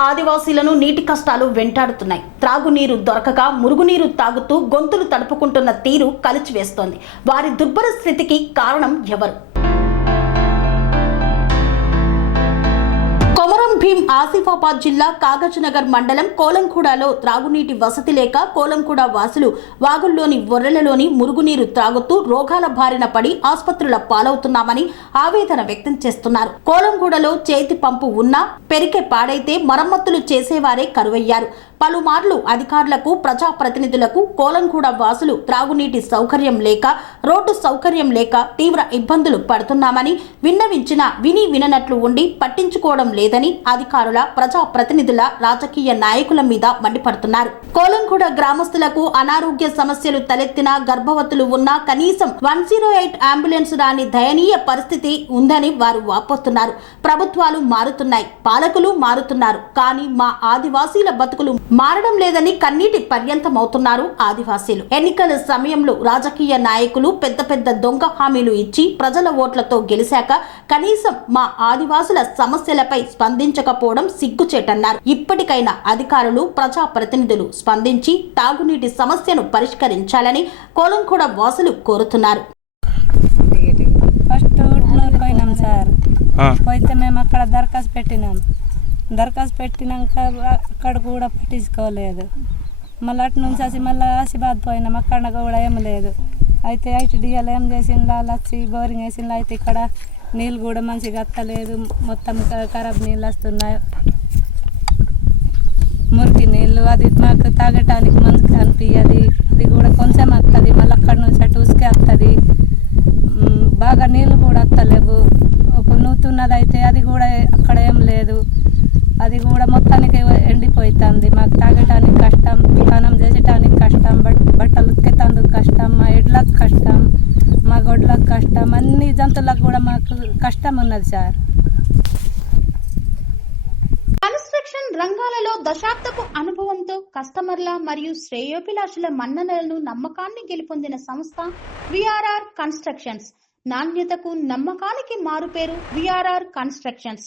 ఆదివాసీలను నీటి కష్టాలు వెంటాడుతున్నాయి. త్రాగునీరు దొరకక మురుగునీరు తాగుతూ గొంతులు తడుపుకుంటున్న తీరు కలిచివేస్తోంది. వారి దుర్భర స్థితికి కారణం ఎవరు? భీం ఆసిఫాబాద్ జిల్లా కాగజ్నగర్ మండలం కోలంకూడలో త్రాగునీటి వసతి లేక కోలంకూడ వాసులు వాగుల్లోని బొర్రెలలోని మురుగునీరు త్రాగుతూ రోగాల బారిన పడి ఆసుపత్రుల పాలవుతున్నామని ఆవేదన వ్యక్తం చేస్తున్నారు. కోలంగూడలో చేతి పంపు ఉన్నా పెరికే పాడైతే మరమ్మతులు చేసేవారే కరువయ్యారు. పలుమార్లు అధికారులకు ప్రజాప్రతినిధులకు కోలంగూడ వాసులు త్రాగునీటి సౌకర్యం లేక రోడ్డు సౌకర్యం లేక తీవ్ర ఇబ్బందులు పడుతున్నామని విన్నవించినా విని విననట్లు ఉండి పట్టించుకోవడం లేదని అధికారుల ప్రజాప్రతినిధుల రాజకీయ నాయకుల మీద మండిపడుతున్నారు. కోలంగూడ గ్రామస్తులకు అనారోగ్య సమస్యలు తలెత్తిన గర్భవతులు ఉన్నా కనీసం వన్ జీరో ఎయిట్ అంబులెన్స్ రాని దయనీయ పరిస్థితి ఉందని వారు వాపోతున్నారు. ప్రభుత్వాలు మారుతున్నాయి పాలకులు మారుతున్నారు. కానీ మా ఆదివాసీల బతుకులు మారడం లేదని కన్నీటి పర్యంతమవుతున్నారు ఆదివాసీలు. ఎన్నికల సమయంలో రాజకీయ నాయకులు పెద్ద పెద్ద దొంగ హామీలు ఇచ్చి ప్రజల ఓట్లతో గెలిచాక కనీసం మా ఆదివాసుల సమస్యలపై స్పందించకపోవడం సిగ్గుచేటన్నారు. ఇప్పటికైనా అధికారులు ప్రజాప్రతినిధులు స్పందించి తాగునీటి సమస్యను పరిష్కరించాలని కోలంకూడ వాసులు కోరుతున్నారు. ఫస్ట్ పోయినాం సార్. పోయితే మేము అక్కడ దరఖాస్తు పెట్టినాం. దరఖాస్తు పెట్టినాక అక్కడ కూడా పట్టించుకోలేదు. మళ్ళీ అటు నుంచి వచ్చి మళ్ళీ ఆసిబాద్ పోయినాం. అక్కడ కూడా ఏం లేదు. అయితే ఐటీడీఎల్ ఏం చేసిండ్లా వచ్చి బోరింగ్ వేసిండ్లా అయితే ఇక్కడ నీళ్ళు కూడా మంచిగా వస్తలేదు మొత్తం ఖరాబ్ నీళ్ళు వస్తున్నాయి. మురికి నీళ్ళు అది మాకు తాగటానికి మంచిగా అనిపించదు అది కూడా కొంచెం వస్తుంది మళ్ళీ అక్కడ నుంచి అటు ఉసుకే వస్తుంది బాగా నీళ్ళు కూడా వస్తలేవు ఒక నూతున్నది అయితే అది కూడా అక్కడ ఏం లేదు. అది కూడా మొత్తానికి ఎండిపోతుంది మాకు తాగ కష్టం స్నానం చేసటానికి కష్టం బట్ బట్టలు ఉతికేటందుకు కష్టం మా ఎడ్లకు కష్టం మా గొడ్లకు కష్టం అన్ని జంతువులకు కూడా మాకు కష్టం ఉన్నది సార్. కన్స్ట్రక్షన్ రంగాలలో దశాబ్దపు అనుభవంతో కస్టమర్ల మరియు శ్రేయోభిలాషుల మన్ననలను నమ్మకాన్ని గెలుపొందిన సంస్థ విఆర్ఆర్ కన్స్ట్రక్షన్స్. నాణ్యతకు నమ్మకానికి మారుపేరు VRR constructions.